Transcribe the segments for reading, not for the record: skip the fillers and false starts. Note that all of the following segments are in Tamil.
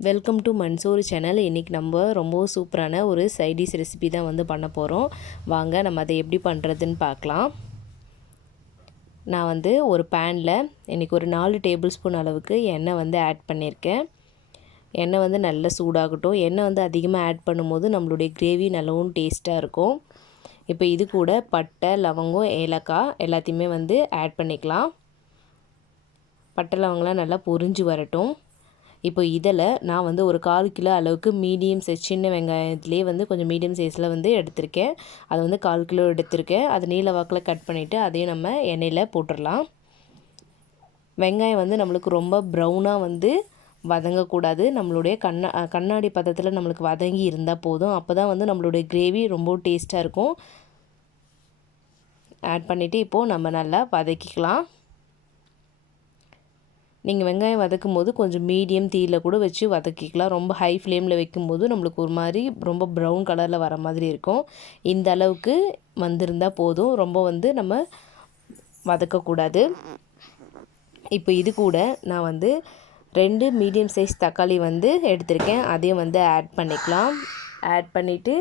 Welcome to Mansoor channel. இன்றைக்கி நம்ம ரொம்ப சூப்பரான ஒரு சைடிஷ் ரெசிபி தான் வந்து பண்ண போகிறோம். வாங்க நம்ம அதை எப்படி பண்ணுறதுன்னு பார்க்கலாம். நான் வந்து ஒரு பேனில் இன்றைக்கி ஒரு 4 டேபிள் ஸ்பூன் அளவுக்கு எண்ணெய் வந்து ஆட் பண்ணியிருக்கேன். எண்ணெய் வந்து நல்லா சூடாகட்டும். எண்ணெய் வந்து அதிகமாக ஆட் பண்ணும்போது நம்மளுடைய கிரேவி நல்லாவும் டேஸ்ட்டாக இருக்கும். இப்போ இது கூட பட்டை, லவங்கம், ஏலக்காய் எல்லாத்தையுமே வந்து ஆட் பண்ணிக்கலாம். பட்டை லவங்கம்லாம் நல்லா பொரிஞ்சு வரட்டும். இப்போ இதில் நான் வந்து ஒரு 1/4 கிலோ அளவுக்கு மீடியம் சைஸ் சின்ன வெங்காயத்துலேயே வந்து கொஞ்சம் மீடியம் சைஸில் வந்து எடுத்திருக்கேன். அது வந்து 1/4 கிலோ எடுத்திருக்கேன். அது நீல வாக்கில் கட் பண்ணிவிட்டு அதையும் நம்ம எண்ணெயில் போட்டுடலாம். வெங்காயம் வந்து நம்மளுக்கு ரொம்ப ப்ரௌனாக வந்து வதங்கக்கூடாது. நம்மளுடைய கண்ணாடி பதத்தில் நம்மளுக்கு வதங்கி இருந்தால் போதும். அப்போ தான் வந்து நம்மளுடைய கிரேவி ரொம்ப டேஸ்ட்டாக இருக்கும். ஆட் பண்ணிவிட்டு இப்போது நம்ம நல்லா வதக்கிக்கலாம். நீங்கள் வெங்காயம் வதக்கும் போது கொஞ்சம் மீடியம் தீயில் கூட வச்சு வதக்கிக்கலாம். ரொம்ப ஹை ஃப்ளேமில் வைக்கும்போது நம்மளுக்கு ஒரு மாதிரி ரொம்ப ப்ரௌன் கலரில் வர மாதிரி இருக்கும். இந்த அளவுக்கு வந்திருந்தால் போதும். ரொம்ப வந்து நம்ம வதக்கக்கூடாது. இப்போ இது கூட நான் வந்து 2 மீடியம் சைஸ் தக்காளி வந்து எடுத்திருக்கேன். அதையும் வந்து ஆட் பண்ணிக்கலாம். ஆட் பண்ணிவிட்டு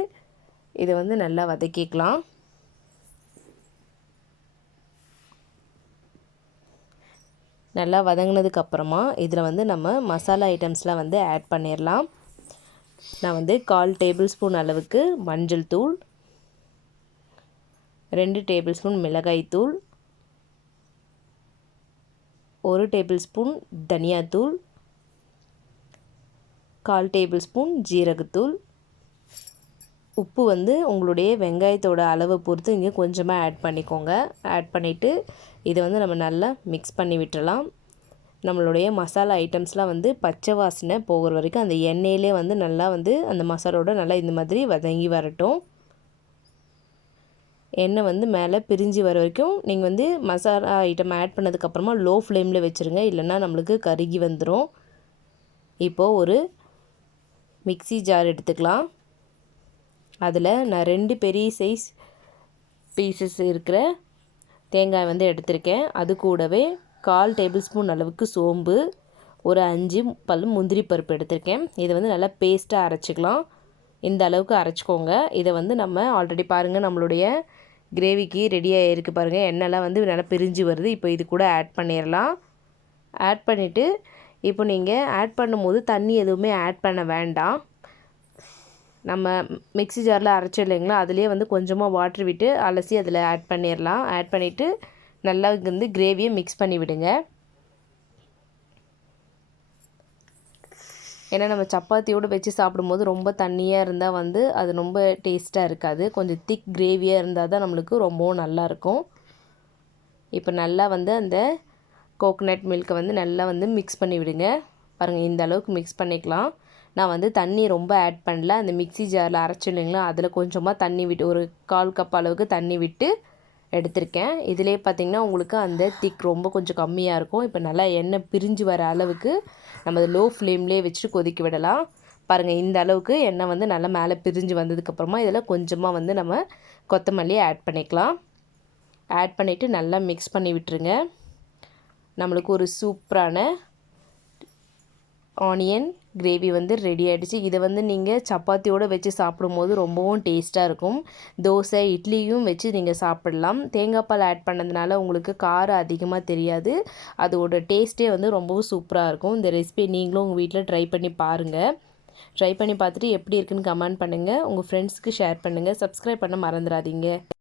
இதை வந்து நல்லா வதக்கிக்கலாம். நல்லா வதங்கினதுக்கப்புறமா இதில் வந்து நம்ம மசாலா ஐட்டம்ஸ்லாம் வந்து ஆட் பண்ணிடலாம். நான் வந்து 1/4 டேபிள் ஸ்பூன் அளவுக்கு மஞ்சள் தூள், 2 டேபிள் ஸ்பூன் மிளகாய் தூள், 1 டேபிள் ஸ்பூன் தனியாத்தூள், 1/4 டேபிள் ஸ்பூன் ஜீரகத்தூள். உப்பு வந்து உங்களுடைய வெங்காயத்தோட அளவை பொறுத்து இங்கே கொஞ்சமாக ஆட் பண்ணிக்கோங்க. ஆட் பண்ணிவிட்டு இதை வந்து நம்ம நல்லா மிக்ஸ் பண்ணி விட்டுறலாம். நம்மளுடைய மசாலா ஐட்டம்ஸ்லாம் வந்து பச்சை வாசனை போகிற வரைக்கும் அந்த எண்ணெயிலே வந்து நல்லா வந்து அந்த மசாலோட நல்லா இந்த மாதிரி வதங்கி வரட்டும். எண்ணெய் வந்து மேலே பிரிஞ்சு வர வரைக்கும் நீங்கள் வந்து மசாலா ஐட்டம் ஆட் பண்ணதுக்கப்புறமா லோ ஃப்ளேமில் வச்சுருங்க, இல்லைன்னா நம்மளுக்கு கருகி வந்துடும். இப்போது ஒரு மிக்ஸி ஜார் எடுத்துக்கலாம். அதில் நான் 2 பெரிய சைஸ் பீசஸ் இருக்கிற தேங்காய் வந்து எடுத்திருக்கேன். அது கூடவே 1/4 டேபிள் ஸ்பூன் அளவுக்கு சோம்பு, ஒரு 5 பல் முந்திரி பருப்பு எடுத்திருக்கேன். இதை வந்து நல்லா பேஸ்ட்டாக அரைச்சிக்கலாம். இந்த அளவுக்கு அரைச்சிக்கோங்க. இதை வந்து நம்ம ஆல்ரெடி பாருங்கள் நம்மளுடைய கிரேவிக்கு ரெடியாக இருக்குது பாருங்கள். எண்ணெய்லாம் வந்து நல்லா பிரிஞ்சு வருது. இப்போ இது கூட ஆட் பண்ணிடலாம். ஆட் பண்ணிவிட்டு இப்போ நீங்கள் ஆட் பண்ணும்போது தண்ணி எதுவுமே ஆட் பண்ண வேண்டாம். நம்ம மிக்ஸி ஜாரில் அரைச்சோம் இல்லைங்களா, அதுலேயே வந்து கொஞ்சமாக வாட்டர் விட்டு அலசி அதில் ஆட் பண்ணிடலாம். ஆட் பண்ணிவிட்டு நல்லா வந்து கிரேவியை மிக்ஸ் பண்ணி விடுங்க. ஏன்னா நம்ம சப்பாத்தியோடு வச்சு சாப்பிடும்போது ரொம்ப தண்ணியாக இருந்தால் வந்து அது ரொம்ப டேஸ்ட்டாக இருக்காது. கொஞ்சம் திக் கிரேவியாக இருந்தால் தான் நம்மளுக்கு ரொம்பவும் நல்லாயிருக்கும். இப்போ நல்லா வந்து அந்த கோகோனட் மில்க்கை வந்து நல்லா வந்து மிக்ஸ் பண்ணி விடுங்க. பாருங்கள், இந்த அளவுக்கு மிக்ஸ் பண்ணிக்கலாம். நான் வந்து தண்ணி ரொம்ப ஆட் பண்ணல. அந்த மிக்ஸி ஜாரில் அரைச்சோம் இல்லைங்களா, அதில் கொஞ்சமாக தண்ணி விட்டு ஒரு 1/4 கப் அளவுக்கு தண்ணி விட்டு எடுத்திருக்கேன். இதிலே பார்த்திங்கன்னா உங்களுக்கு அந்த திக் ரொம்ப கொஞ்சம் கம்மியாக இருக்கும். இப்போ நல்லா எண்ணெய் பிரிஞ்சு வர அளவுக்கு நம்ம அதை லோ ஃப்ளேம்லேயே வச்சுட்டு கொதிக்க விடலாம். பாருங்கள், இந்த அளவுக்கு எண்ணெய் வந்து நல்லா மேலே பிரிஞ்சு வந்ததுக்கப்புறமா இதில் கொஞ்சமாக வந்து நம்ம கொத்தமல்லி ஆட் பண்ணிக்கலாம். ஆட் பண்ணிவிட்டு நல்லா மிக்ஸ் பண்ணி விட்டுருங்க. நம்மளுக்கு ஒரு சூப்பரான ஆனியன் கிரேவி வந்து ரெடி ஆகிடுச்சு. இதை வந்து நீங்கள் சப்பாத்தியோடு வச்சு சாப்பிடும்போது ரொம்பவும் டேஸ்ட்டாக இருக்கும். தோசை, இட்லியும் வச்சு நீங்கள் சாப்பிடலாம். தேங்காய் பால் ஆட் பண்ணதுனால உங்களுக்கு காரம் அதிகமாக தெரியாது. அதோட டேஸ்ட்டே வந்து ரொம்பவும் சூப்பராக இருக்கும். இந்த ரெசிபி நீங்களும் உங்கள் வீட்டில் ட்ரை பண்ணி பாருங்கள். ட்ரை பண்ணி பார்த்துட்டு எப்படி இருக்குன்னு கமெண்ட் பண்ணுங்கள். உங்கள் ஃப்ரெண்ட்ஸ்க்கு ஷேர் பண்ணுங்கள். சப்ஸ்கிரைப் பண்ண மறந்துடாதீங்க.